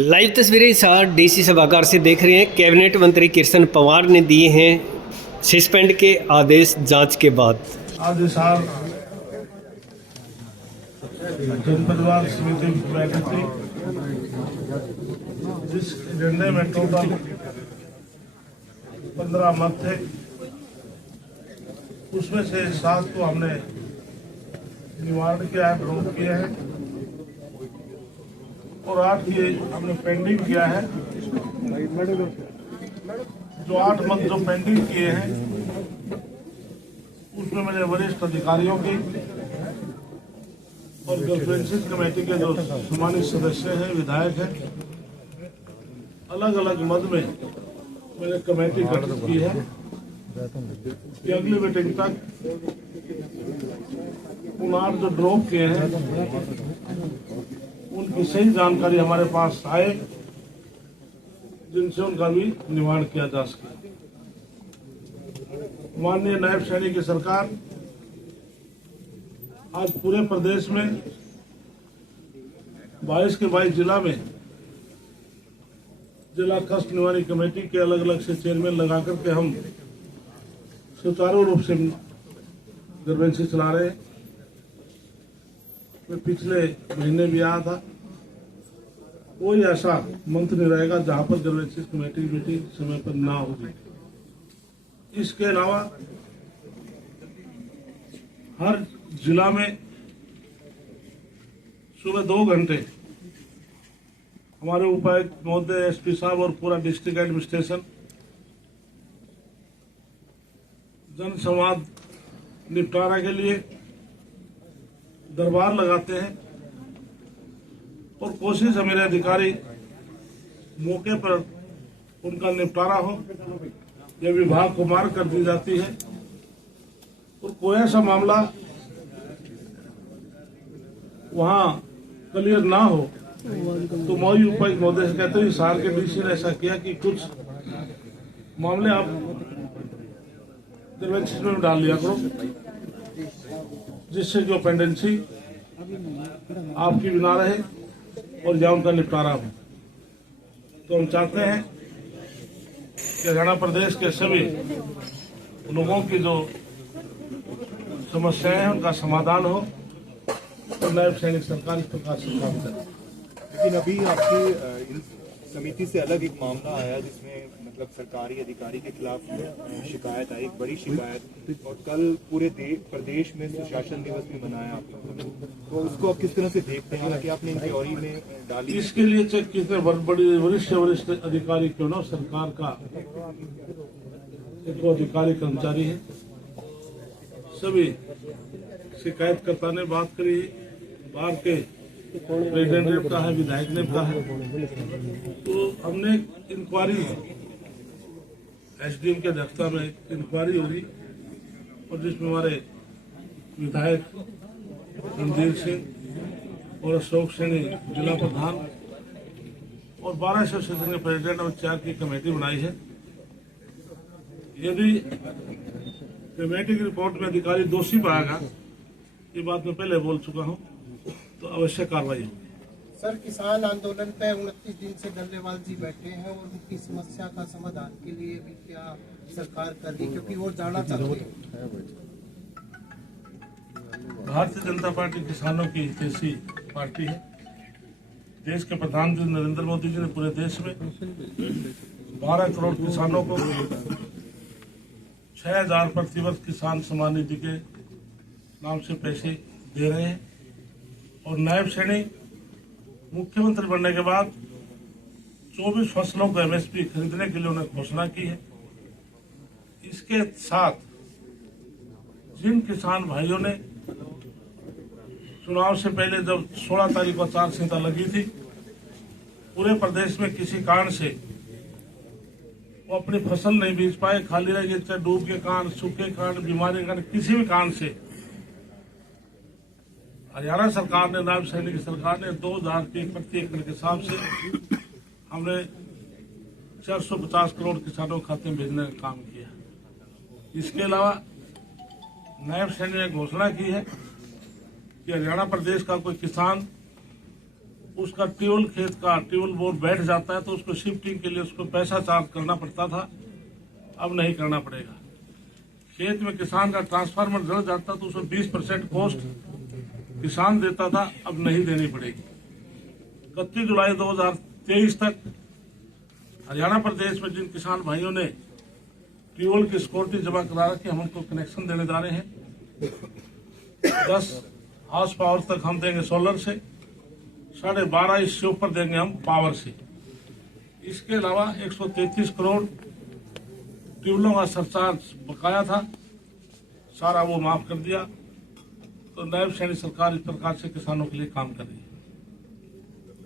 Live तस्वीरें इस DC सभागार से देख रहे हैं। कैबिनेट मंत्री कृष्ण पवार ने दिए हैं सस्पेंड के आदेश जांच के बाद। आज हिसार जनपदवार समिति की बैठक थी, जिस एजेंडे में टोटल 15 मत थे, उसमें से 7 को हमने निवारण किया है, ड्रॉप किए हैं और 8 की हमने पेंडिंग किया है। जो 8 मत जो पेंडिंग किए हैं उसमें मैंने वरिष्ठ अधिकारियों की और गवर्नेंस कमेटी के जो सम्मानित सदस्य हैं, विधायक हैं, अलग अलग मद में मैंने कमेटी गठित की है कि अगली मीटिंग तक उन 8 जो ड्रॉप किए हैं उनकी सही जानकारी हमारे पास आए, जिनसे उनका भी निवारण किया जा सके। माननीय नायब सैनिक की सरकार आज पूरे प्रदेश में 22 के 22 जिला में जिला कष्ट निवारण कमेटी के अलग अलग से चेयरमैन लगा करके हम सुचारू रूप से गर्वेंसी चला रहे हैं। मैं पिछले महीने भी आया था, कोई ऐसा मंथ नहीं रहेगा जहां पर गर्वेंसी कमेटी की मीटिंग समय पर ना होगी। इसके अलावा हर जिला में सुबह 2 घंटे हमारे उपायुक्त महोदय, एसपी साहब और पूरा डिस्ट्रिक्ट एडमिनिस्ट्रेशन जन संवाद निपटारा के लिए दरबार लगाते हैं और कोशिश है मेरे अधिकारी मौके पर उनका निपटारा हो या विभाग को मार्ग कर दी जाती है। और कोई ऐसा मामला वहां क्लियर ना हो तो मौजूद उपायुक्त महोदय से कहते हैं हिसार के डीसी ने ऐसा किया कि कुछ मामले आप गर्वेंसी में डाल लिया करो, जिससे जो पेंडेंसी आपकी भी ना रहे और या उनका निपटारा हो। तो हम चाहते हैं कि हरियाणा प्रदेश के सभी लोगों की जो समस्याएं हैं उनका समाधान हो और नायब सैनिक सरकार इस प्रकार से काम करे। लेकिन अभी आपकी इस समिति से अलग एक मामला आया जिसमें मतलब सरकारी अधिकारी के खिलाफ शिकायत आई, एक बड़ी शिकायत, और कल पूरे प्रदेश में सुशासन दिवस भी मनाया आप लोगों ने, तो उसको आप किस तरह से देखते हैं कि आपने इंक्वायरी में डाली? इसके लिए चेक कितने बड़ी वरिष्ठ अधिकारी क्यों ना, सरकार का एक अधिकारी कर्मचारी है, सभी शिकायतकर्ता ने बात करी, बाहर के प्रेसिडेंट ने कहा है, विधायक ने कहा है। तो हमने इंक्वायरी एसडीएम की अध्यक्षता में इंक्वायरी होगी और जिसमें हमारे विधायक रणधीर सिंह और अशोक सैनी जिला प्रधान और 12 एसोसिएशन के प्रेसिडेंट और 4 की कमेटी बनाई है। यदि कमेटी की रिपोर्ट में अधिकारी दोषी पाएगा, ये बात मैं पहले बोल चुका हूं, तो अवश्य कार्रवाई होगी। सर, किसान आंदोलन पे 29 दिन से डल्लेवाल जी बैठे हैं और उनकी समस्या का समाधान के लिए भी क्या सरकार कर रही है, क्योंकि वो जाना चाहते हैं? भारतीय जनता पार्टी किसानों की हितैषी पार्टी है। देश के प्रधानमंत्री नरेंद्र मोदी जी ने पूरे देश में 12 करोड़ किसानों को 6000 प्रतिवर्ष किसान सम्मान निधि के नाम से पैसे दे रहे हैं और नायब सैनिक मुख्यमंत्री बनने के बाद 24 फसलों को एमएसपी खरीदने के लिए उन्होंने घोषणा की है। इसके साथ जिन किसान भाइयों ने चुनाव से पहले जब 16 तारीख को आचार संहिता लगी थी, पूरे प्रदेश में किसी कारण से वो अपनी फसल नहीं बेच पाए, खाली रह गए, चाहे डूब के कारण, सूखे के कारण, बीमारी के कारण, किसी भी कारण से हरियाणा सरकार ने, नायब सैनिक की सरकार ने 2000 रुपये प्रति एकड़ के हिसाब से हमने 450 करोड़ किसानों के खाते में भेजने का काम किया। इसके अलावा नायब सैनिक ने घोषणा की है कि हरियाणा प्रदेश का कोई किसान उसका ट्यूबवेल खेत का ट्यूबवेल बोर बैठ जाता है तो उसको शिफ्टिंग के लिए उसको पैसा चार्ज करना पड़ता था, अब नहीं करना पड़ेगा। खेत में किसान का ट्रांसफार्मर जल जाता तो उसमें 20% कॉस्ट किसान देता था, अब नहीं देनी पड़ेगी। 31 जुलाई 2023 तक हरियाणा प्रदेश में जिन किसान भाइयों ने ट्यूबवेल की सिक्योरिटी जमा करा रखी, हम उनको कनेक्शन देने जा रहे हैं। 10 हाउस पावर तक हम देंगे सोलर से, 12.5 इससे ऊपर देंगे हम पावर से। इसके अलावा 133 करोड़ ट्यूबवेलों का सरचार्ज बकाया था, सारा वो माफ कर दिया। तो नायब सैनी सरकार इस प्रकार से किसानों के लिए काम कर रही है।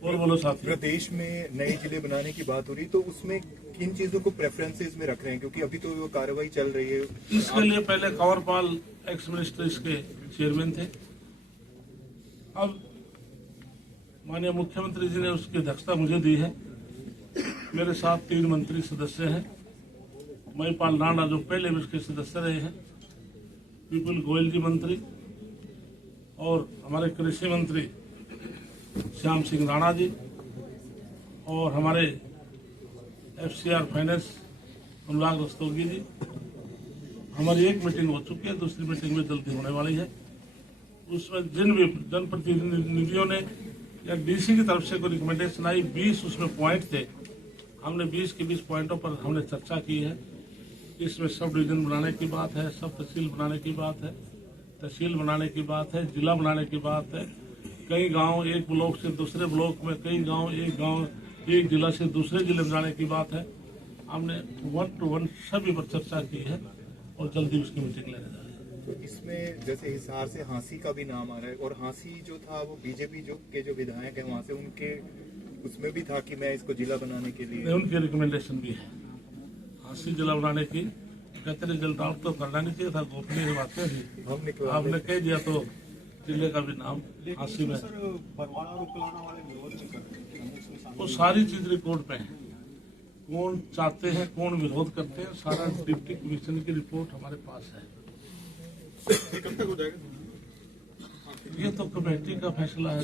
और बोलो साथी, प्रदेश में नए जिले बनाने की बात हो रही, तो उसमें किन चीजों को प्रेफरेंसेस में रख रहे हैं, क्योंकि अभी तो वो कार्रवाई चल रही है। इसके लिए पहले कंवरपाल एक्स मिनिस्टर इसके चेयरमैन थे, अब माननीय मुख्यमंत्री जी ने उसकी अध्यक्षता मुझे दी है। मेरे साथ 3 मंत्री सदस्य हैं। महिपाल राणा जो पहले भी उसके सदस्य रहे हैं, विपुल गोयल जी मंत्री, और हमारे कृषि मंत्री श्याम सिंह राणा जी, और हमारे FCR फाइनेंस अनुराग रस्तोगी जी। हमारी एक मीटिंग हो चुकी है, दूसरी मीटिंग में जल्दी होने वाली है। उसमें जिन भी जनप्रतिनिधियों ने या DC की तरफ से कोई रिकमेंडेशन आई, 20 उसमें पॉइंट थे, हमने 20 के 20 पॉइंटों पर हमने चर्चा की है। इसमें सब डिवीजन बनाने की बात है, सब तहसील बनाने की बात है, तहसील बनाने की बात है, जिला बनाने की बात है। कई गांव एक ब्लॉक से दूसरे ब्लॉक में, कई गांव एक जिला से दूसरे जिले में जाने की बात है। हमने 1 to 1 सभी पर चर्चा की है और जल्दी उसकी मीटिंग लेने जा रहे हैं। तो इसमें जैसे हिसार से हाँसी का भी नाम आ रहा है, और हाँसी जो था वो बीजेपी के जो विधायक है वहाँ से, उनके उसमें भी था कि मैं इसको जिला बनाने के लिए, उनकी रिकमेंडेशन भी है हाँसी जिला बनाने की। कहते रिजल्ट आउट तो करना नहीं चाहिए था, गोपनीय बातें थी, आपने कह दिया तो जिले का भी नाम हाँसी में। वो सारी चीज रिकॉर्ड पे है, कौन चाहते हैं कौन विरोध करते हैं, सारा डिप्टी कमिश्नर की रिपोर्ट हमारे पास है। ये तो कमेटी का फैसला है।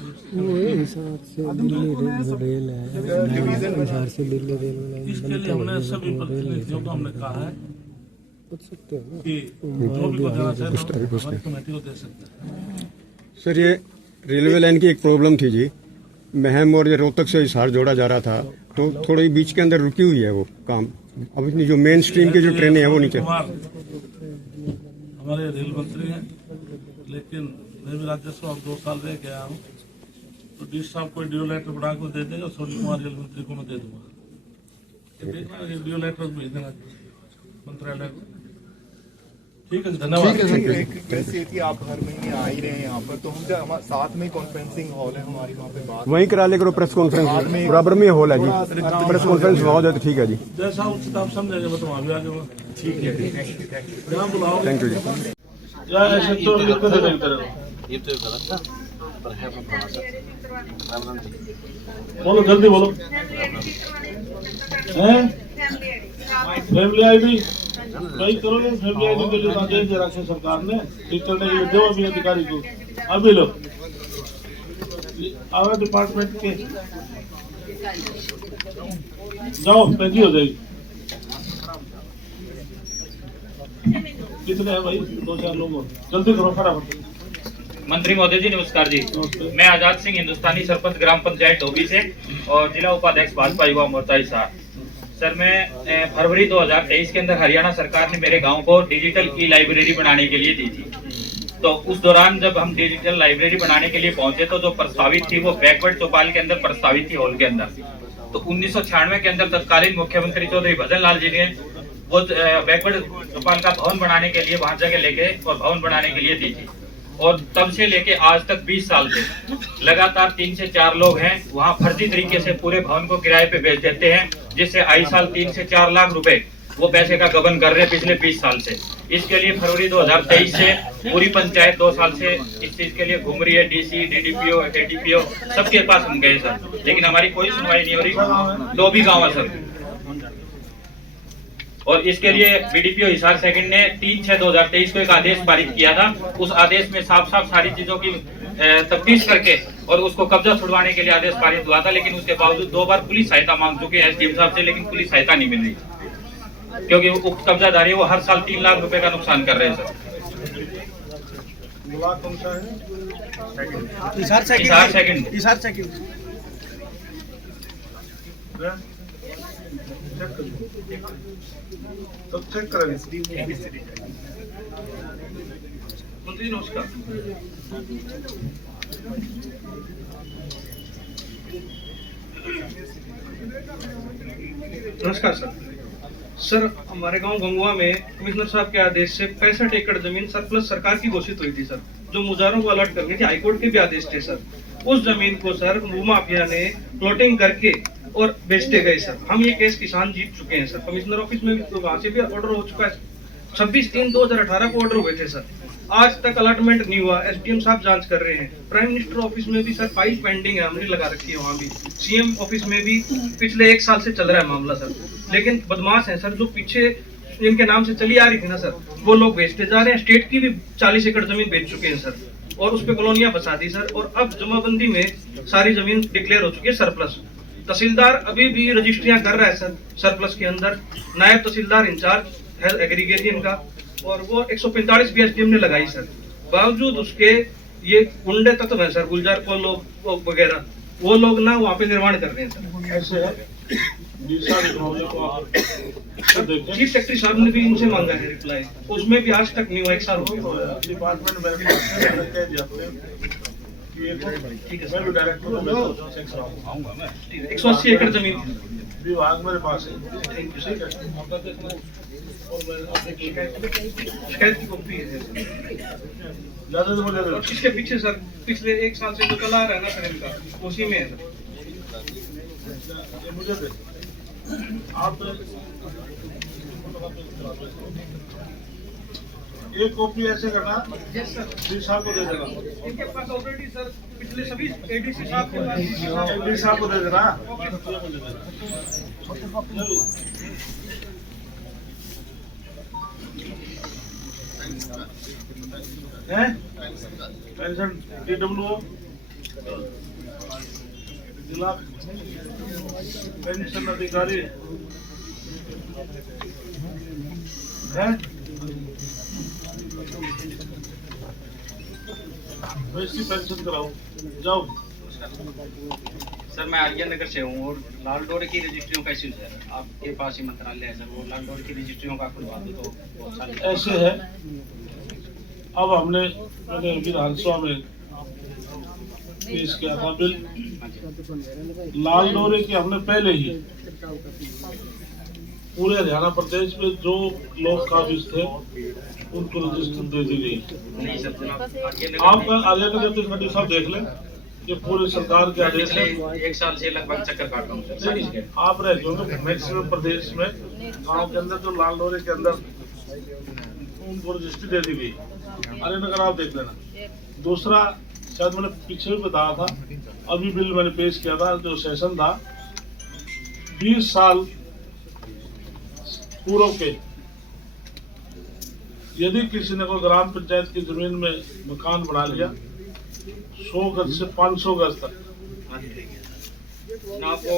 इसके लिए हमने सभी प्रतिनिधियों को हमने कहा है कि जो भी को देना चाहिए हमारी कमेटी को दे सकते हैं। सर, ये रेलवे लाइन की एक प्रॉब्लम थी जी, महम और ये रोहतक से हिसार जोड़ा जा रहा था, तो थोड़ी बीच के अंदर रुकी हुई है वो काम। अब इतनी जो मेन स्ट्रीम की जो ट्रेनें हैं वो नहीं चल। हमारे रेल मंत्री हैं, लेकिन मैं भी राजस्व अब 2 साल रह गया हूँ, तो डी साहब को ड्यू लेटर बना कर दे देगा, सोनी कुमार रेल मंत्री को मैं दे दूंगा। देखना ड्यू लेटर भेज देना मंत्रालय को। ठीक है, धन्यवाद। वैसे थी आप हर महीने आ ही रहे हैं यहाँ पर, तो हम साथ में कॉन्फ्रेंसिंग हॉल है हमारी, वहाँ पे बात वहीं करा ले करो प्रेस कॉन्फ्रेंस, बराबर में हॉल है जी, प्रेस कॉन्फ्रेंस हो जाए तो ठीक है जी। जैसा उचित आप समझेंगे मैं तो वहाँ भी आ जाऊँगा। ठीक है, जहाँ बुलाओ। थैंक यू जी। या ऐसे तो कितने देर लगते रहो। ये तो गलत था पर है वो थोड़ा सा। राम राम जी। बोलो जल्दी बोलो। हैं? फैमिली आईडी भाई करो, फैमिली आईडी के लिए आदेश दे रखा है सरकार ने, ठीक करने के लिए दो अभी अधिकारी को, अभी लो आवा डिपार्टमेंट के जाओ, पैंती हो जाएगी। कितने हैं भाई? 2-4 लोग हो, जल्दी करो फटाफट। मंत्री महोदय जी नमस्कार जी। मैं आजाद सिंह हिंदुस्तानी सरपंच ग्राम पंचायत डोभी से और जिला उपाध्यक्ष भाजपा युवा मोर्चा हिसार। सर, मैं फरवरी 2023 के अंदर हरियाणा सरकार ने मेरे गांव को डिजिटल ई लाइब्रेरी बनाने के लिए दी थी। तो उस दौरान जब हम डिजिटल लाइब्रेरी बनाने के लिए पहुंचे तो जो प्रस्तावित थी वो बैकवर्ड चौपाल के अंदर प्रस्तावित थी, हॉल के अंदर। तो 1996 के अंदर तत्कालीन मुख्यमंत्री चौधरी भजन लाल जी ने वो बैकवर्ड चौपाल का भवन बनाने के लिए वहां जगह लेके और भवन बनाने के लिए दी थी। और तब से लेके आज तक 20 साल से लगातार 3 से 4 लोग हैं वहाँ फर्जी तरीके से पूरे भवन को किराए पे बेच देते हैं, जिससे आई साल 3 से 4 लाख रुपए वो पैसे का गबन कर रहे हैं पिछले 20 साल से। इसके लिए फरवरी 2023 से पूरी पंचायत 2 साल से इस चीज के लिए घूम रही है। DC, DDPO, ADPO सबके पास हम गए सर, लेकिन हमारी कोई सुनवाई नहीं हो रही। डोभी गाँव है सर, और इसके लिए BDPO हिसार सेकंड ने 3/6/2023 को एक आदेश पारित किया था। उस आदेश में साफ साफ सारी चीजों की तफ्तीश करके और उसको कब्जा छुड़वाने के लिए आदेश पारित हुआ था, लेकिन उसके बावजूद 2 बार पुलिस सहायता मांग चुके हैं एसडीएम साहब से, लेकिन पुलिस सहायता नहीं मिल रही, क्योंकि वो कब्जाधारी वो हर साल 3 लाख रुपए का नुकसान कर रहे हैं सर। ब्लॉक कौन सा है? हिसार सेकंड। तो चेक करेंगे। मंत्री नमस्कार। नमस्कार सर, हमारे गांव गंगुआ में कमिश्नर साहब के आदेश से 65 एकड़ जमीन सरप्लस सरकार की घोषित हुई थी सर, जो मुजारों को अलर्ट करनी थी। हाईकोर्ट के भी आदेश थे सर। उस जमीन को सर भूमाफिया ने प्लॉटिंग करके और बेचते गए सर। हम ये केस किसान जीत चुके हैं सर। कमिश्नर ऑफिस में भी तो वहां से भी ऑर्डर हो चुका है। 26/3/2018 को ऑर्डर हुए थे सर, आज तक अलॉटमेंट नहीं हुआ। एसडीएम साहब जांच कर रहे हैं। प्राइम मिनिस्टर ऑफिस में भी सर फाइल पेंडिंग है, हमने लगा रखी है वहाँ भी। सीएम ऑफिस में भी पिछले 1 साल से चल रहा है मामला सर। लेकिन बदमाश है सर, जो पीछे जिनके नाम से चली आ रही थी ना सर, वो लोग बेचते जा रहे हैं। स्टेट की भी 40 एकड़ जमीन बेच चुके हैं सर, और उस पर कॉलोनियां बसा दी सर। और अब जमाबंदी में सारी जमीन डिक्लेयर हो चुकी है सरप्लस। तहसीलदार अभी भी रजिस्ट्रियां कर रहा है सर सरप्लस के अंदर। नायब तहसीलदार इंचार्ज है एग्रीगेशन का, और वो 145 भी एसडीएम ने लगाई सर। बावजूद उसके ये गुंडे तत्व हैं सर, गुलजार को लोग वगैरह, वो लोग ना वहाँ पे निर्माण कर रहे हैं सर। ऐसे है चीफ सेक्रेटरी साहब ने भी इनसे मांगा है रिप्लाई, उसमें भी आज तक नहीं हुआ। 1 साल हो गया। डिपार्टमेंट में कह दिया ठीक है, मैं भी डायरेक्टर हूं, मैं तो चेक कराऊंगा। मैं 180 एकड़ जमीन विभाग मेरे पास है। Thank you. ठीक है, आपका देखना और मैं आपने शिकायत की कॉपी है ज्यादा से बोले और इसके पीछे सर पिछले 1 साल से जो चला रहा है ना सर इनका, उसी में है सर। मुझे दे आप एक कॉपी ऐसे करना, डी साहब को दे देना। इनके पास ऑलरेडी सर पिछले सभी एडीसी साहब के पास डी साहब को दे देना। पेंशन DWO जिला पेंशन अधिकारी है, वैसी पेंशन कराओ जाओ। सर मैं आर्यन नगर से हूँ, और लाल डोरे की रजिस्ट्रियों का इश्यू है। आपके पास ही मंत्रालय है सर, वो लाल डोरे की रजिस्ट्रियों का खुलवा दो तो बहुत सारे। ऐसे है, अब मैंने विधानसभा में पेश किया था बिल लाल डोरे की। हमने पहले ही पूरे हरियाणा प्रदेश में जो लोग काबिज थे उनको रजिस्टर दे दी गई। नहीं सर, आपका आर्यनगर के खड्डी साहब देख लें, ये पूरे सरकार के आदेश है। 1 साल से लगभग चक्कर काट रहा हूँ सर। आप रह गए मैक्सिमम प्रदेश में गांव के अंदर जो लाल डोरे के अंदर उनको रजिस्ट्री दे दी गई। आर्यनगर आप देख लेना। दूसरा, शायद मैंने पीछे भी बताया था, अभी बिल मैंने पेश किया था, जो सेशन था 20 साल पूर्व के, यदि किसी ने कोई ग्राम पंचायत की जमीन में मकान बना लिया 100 गज से 500 गज तक, आपको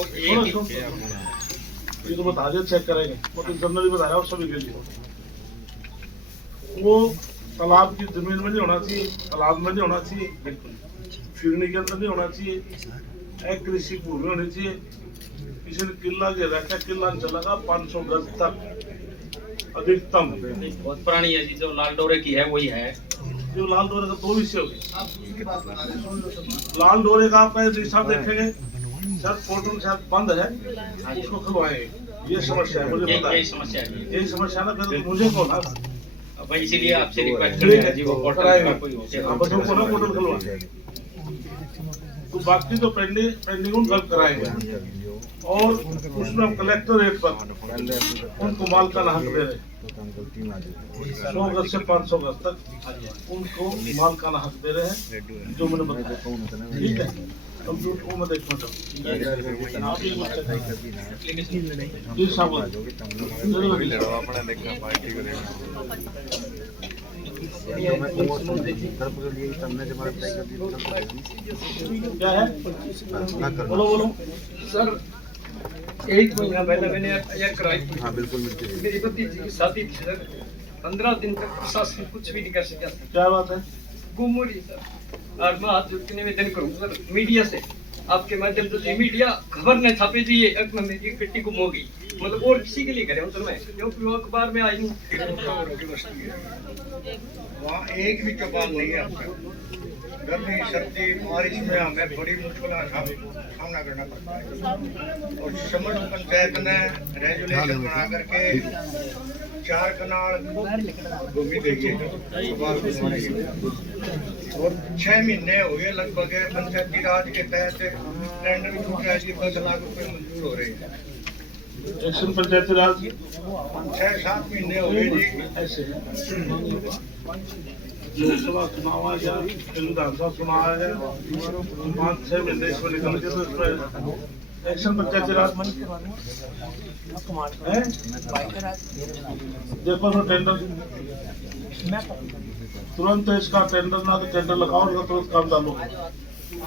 ये तो बता दिया, चेक करेंगे, वो तो जनरली बताया आप सभी के लिए। वो तालाब की जमीन में नहीं होना चाहिए, तालाब में नहीं होना चाहिए, फिरनी के अंदर नहीं होना चाहिए, एक कृषि भूमि होनी चाहिए। किसी ने किला के रखा, किला चलेगा 500 गज तक अधिकतम। बहुत पुरानी है जी, जो लाल डोरे की है वही है। जो लाल डोरे का 2 विषय हो गए। लाल डोरे का आपका हिसाब देखेंगे शायद पोर्टल शायद बंद है, उसको खुलवाएंगे। ये समस्या है, मुझे पता है। यही समस्या है, यही समस्या ना, फिर मुझे कौन है भाई, इसीलिए आपसे रिक्वेस्ट कर रहे हैं जी, वो पोर्टल का कोई हो पोर्टल खुलवा। तो बाकी तो पेंडिंग उन कल कराएंगे, और उसमें हम कलेक्टर रेट पर उनको मालकाना हक दे रहे हैं। 100 गज से 500 गज तक उनको मालकाना हक दे रहे हैं, जो मैंने बताया। ठीक है, कंप्यूटर को मैं देखना चाहूँ। जी साहब तो मैं कहूँगा कल के लिए हमने जब हमारा तय कर दिया क्या है ना करना। बोलो सर, एक महीना पहले मैंने एफ कराई थी। हाँ बिल्कुल मिलती है। मेरी भतीजी की शादी थी सर। 15 दिन तक प्रशासन कुछ भी नहीं कर सका सर। क्या बात है गुम हो रही सर। और मैं हाथ जोड़ के निवेदन करूँ सर मीडिया से, आपके माध्यम से मीडिया खबर ने छापी थी ये मेरी बेटी गुम हो गई, मतलब और किसी के लिए करे सर मैं, क्योंकि वो अखबार में आई हूँ। वहाँ एक भी चौपाल नहीं है आपका। गर्मी सर्दी बारिश में हमें बड़ी मुश्किल का सामना करना पड़ता है। और समझ पंचायत ने रेजुलेशन बना करके 4 कनाल भूमि दी है और 6 महीने हो गए लगभग पंचायती राज के तहत टेंडर छूट रहा है जी। 10 लाख रुपए मंजूर हो रहे हैं। एक्शन पंचायती राज 6-7 महीने हो गए जी। ऐसे लोकसभा चुनाव आ जाए, विधानसभा चुनाव आ जाए, 5-6 महीने इसमें निकल के तो इसमें एक्शन पंचायती राज है। देखो तो टेंडर तुरंत इसका टेंडर ना तो टेंडर लगाओ ना तुरंत काम चालू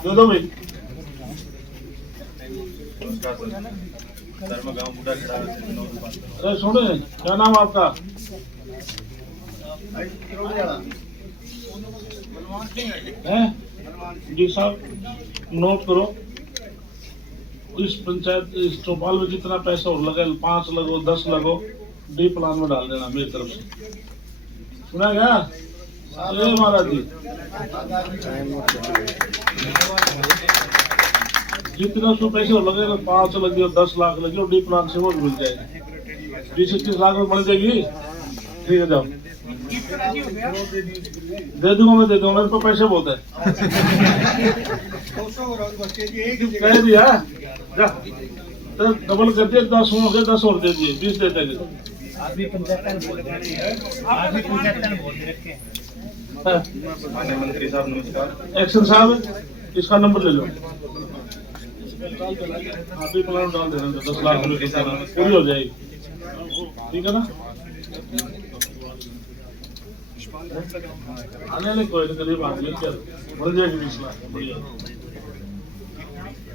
दे दो भाई। अरे सुने, क्या नाम आपका? हैं जी साहब, नोट करो। इस पंचायत इस चौपाल में जितना पैसा और लगे, 5 लगो 10 लगो, डी प्लान में डाल देना मेरी तरफ से। सुना गया? अरे महाराज जी, जितना सौ पैसे और लगेगा, 5 लगे और 10 लाख लगे और डी प्लान से वो मिल जाएगी। 20-21 लाख में बन जाएगी। ठीक है, जाओ दे दूंगा, मैं दे दूंगा, मेरे को पैसे बहुत है। कह दिया जा, तो डबल कर दिया, 10 हो गए, 10 और दे दिए, 20 दे देंगे। मंत्री साहब नमस्कार। एक्शन साहब, इसका नंबर ले लो, आप ही प्लान डाल देना, 10 लाख पूरी हो जाएगी। ठीक है ना? आने नहीं कोई करीब आदमी क्या मिल जाएगी 20 लाख।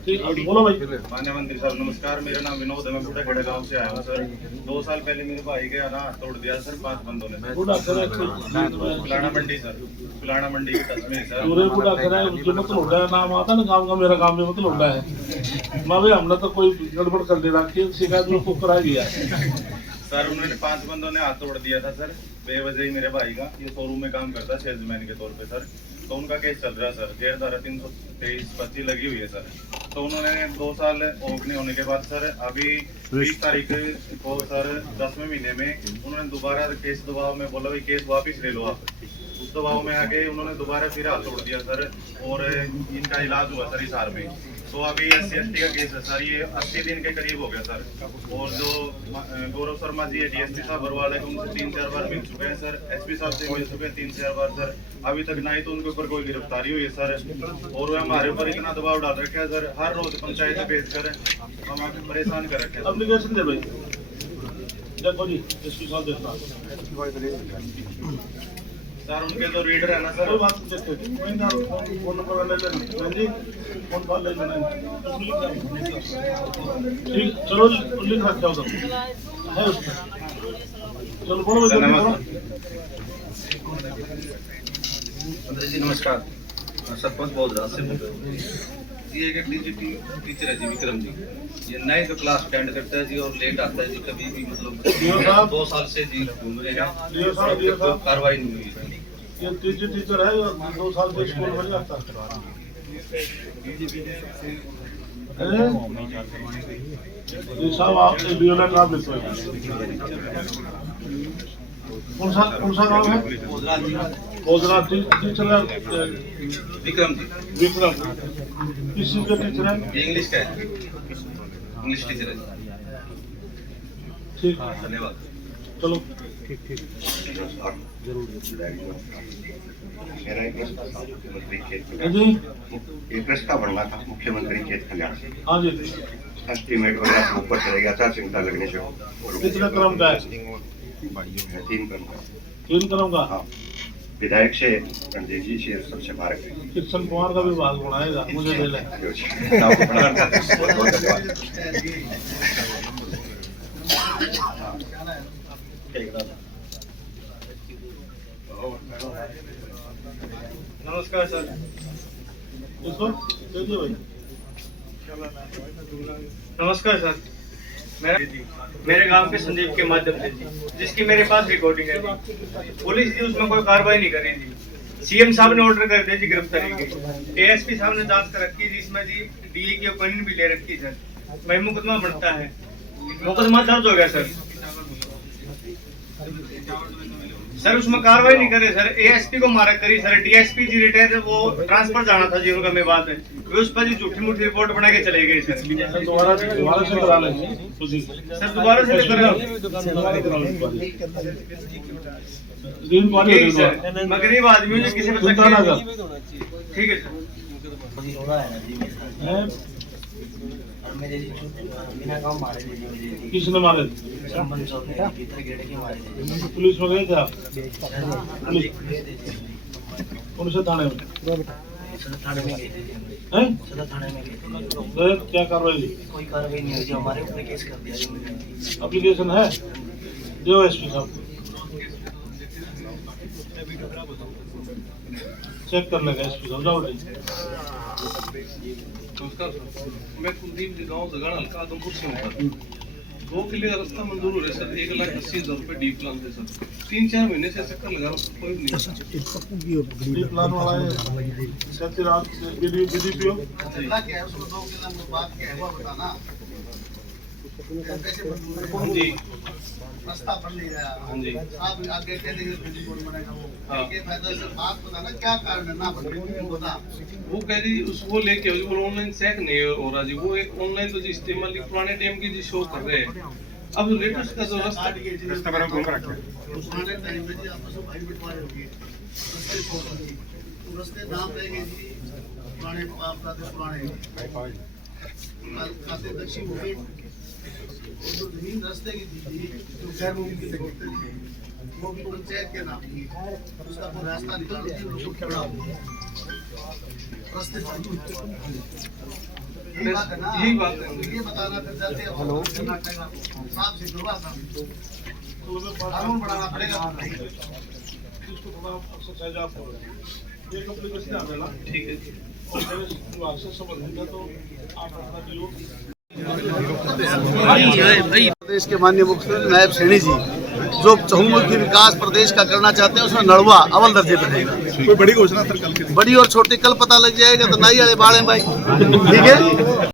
ठीक, बोलो भाई। माननीय मंत्री साहब नमस्कार, मेरा नाम विनोद है, मैं बूढ़ा खड़े गांव से आया हूँ सर। 2 साल पहले मेरे भाई के ना तोड़ दिया सर 5 बंदों ने। पुलाना मंडी सर, पुलाना मंडी की तस्वीर सर। पूरे बूढ़ा खड़ा है, जो मतलब उड़ा नाम आता ना गाँव का, मेरा गाँव में मतलब उड़ा है। मैं भाई हमने तो कोई गड़बड़ कर दे रखी, शिकायत में को करा दिया सर। उन्होंने 5 बंदों ने हाथ तोड़ दिया था सर, बेवजह ही मेरे भाई का। ये शोरूम में काम करता है सेल्समैन के तौर पे सर। तो उनका केस चल रहा है सर, जेल धारा 323-25 लगी हुई है सर। तो उन्होंने 2 साल ओपन होने के बाद सर अभी 20 तारीख को सर 10वें महीने में उन्होंने दोबारा केस दबाव में बोला भाई केस वापस ले लो आप। उस दबाव में आके उन्होंने दोबारा फिर हाथ तोड़ दिया सर और इनका इलाज हुआ सर हिसार में। तो अभी SC/ST का केस है सर, ये 80 दिन के करीब हो गया सर। और जो गौरव शर्मा जी है DSP साहब बरवाला है, उनसे 3-4 बार मिल चुके हैं सर। SP साहब से मिल चुके हैं 3-4 बार सर। अभी तक ना ही तो उनके ऊपर कोई गिरफ्तारी हुई है सर, और वे हमारे ऊपर इतना दबाव डाल रखे है सर। हर रोज पंचायत भेज कर हम आपको परेशान कर रखे हैं। एप्लीकेशन दे भाई, देखो जी SP साहब देखना सर। उनके जो रीडर है ना सर, कोई बात नहीं, फोन नंबर ले लेना जी, फोन कॉल ले लेना। ठीक, चलो जी, लिख रखा उधर है उसमें। चलो बोलो भाई, मंत्री जी नमस्कार, सरपंच बहुत रात से बोल रहे हूँ। ये एक DGT टीचर है जी, विक्रम जी। ये नए जो क्लास अटेंड करता है जी और लेट आता है जी, कभी भी मतलब 2 साल से जी घूम रहे हैं, कार्रवाई नहीं हुई है। ये टीचर है, 2 साल से स्कूल में जाता है। साहब आप वियोलेट नाम लिखो। कौन सा नाम है? ओजरा टीचर है विक्रम जी। विक्रम किस चीज का टीचर है? इंग्लिश का है, इंग्लिश टीचर है। ठीक, धन्यवाद। चलो मेरा एक प्रश्न था मुख्यमंत्री खेत जी। कल्याण, एक प्रश्न बनना था मुख्यमंत्री खेत कल्याण से। हाँ जी, एस्टीमेट वगैरह ऊपर चले गया, आचार संहिता लगने से। कितने क्रम का है? 3 क्रम का। 3 क्रम का। हाँ, विधायक से रणजीत जी से सबसे मार्ग किशन कुमार का भी भाग बनाएगा, मुझे ले लें। आपको बड़ा बहुत बहुत धन्यवाद। नमस्कार सर। नमस्कार सर। मेरे गांव के संदीप के माध्यम से जिसकी मेरे पास रिकॉर्डिंग है, पुलिस जी उसमें कोई कार्रवाई नहीं करी थी। सीएम साहब ने ऑर्डर कर दिया जी गिरफ्तारी की। एएसपी साहब ने जांच कर रखी जिसमें जी डीए की ओपिनियन भी ले रखी सर। वही मुकदमा बनता है, मुकदमा दर्ज हो गया सर। सर उसमें कार्रवाई नहीं करे सर, एएसपी को मारा करी सर। डीएसपी जी रिटायर वो ट्रांसफर जाना था जी, उनका मैं बात है वे उस पर जी झूठी मूठी रिपोर्ट बना के चले गए सर। दोबारा से करा लेंगे सर, दोबारा से करा ठीक सर। मैं गरीब आदमी हूँ, किसी को ठीक है सर। किसने मारे? पुलिस में गए थे आप? पुलिस थाने में तो क्या कार्रवाई? कोई कार्रवाई नहीं हुई, हमारे ऊपर केस कर दिया। एप्लीकेशन है जो एसपी साहब चेक कर लेगा एसपी साहब। जाओ नमस्कार सर, मैं कुलदीप जी गाँव जगाड़ हल्का आदमपुर से हूँ। 2 किले का रास्ता मंजूर हो रहा है सर, 1,80,000 रुपए डी प्लान थे सर। 3-4 महीने से चक्कर लगा रहा हूँ, कोई नहीं। डी प्लान वाला है सत्यराज बीडीपीओ जी रास्ता बन नहीं रहा। हाँ जी आप आगे कैसे बनेगा वो? ये फायदा से बात बताना क्या कारण है ना बने, बता। वो कह रही उसको लेके वो ऑनलाइन चेक नहीं हो रहा जी। वो एक ऑनलाइन तो जी इस्तेमाल पुराने टाइम की जी शो कर रहे हैं। अब लेटेस्ट का जो रास्ता पुराने टाइम में जी आपस में भाई बंटवारे हो गए, रस्ते नाम रहेंगे जी पुराने खाते दक्षिण हो गए। जो जमीन रास्ते की थी जो गैर मुमकिन थी वो भी पंचायत के नाम की, उसका कोई रास्ता निकालो थी, लोगों को खड़ा हो रास्ते यही बात है ना। यही बात है, ये बताना फिर जाते साहब से करवा था तो कानून बनाना पड़ेगा। इसको थोड़ा एक्सरसाइज आप ये एप्लीकेशन आ गया ठीक है और विभाग से संबंधित है तो आप अपना दियो। प्रदेश के माननीय मुख्यमंत्री नायब सैनी जी जो चहुमुखी विकास प्रदेश का करना चाहते हैं उसमें नड़वा अव्वल दर्जे पर रहेगा। कोई बड़ी घोषणा सर कल की? बड़ी और छोटी कल पता लग जाएगा तो नहीं आए बाड़े भाई, ठीक है।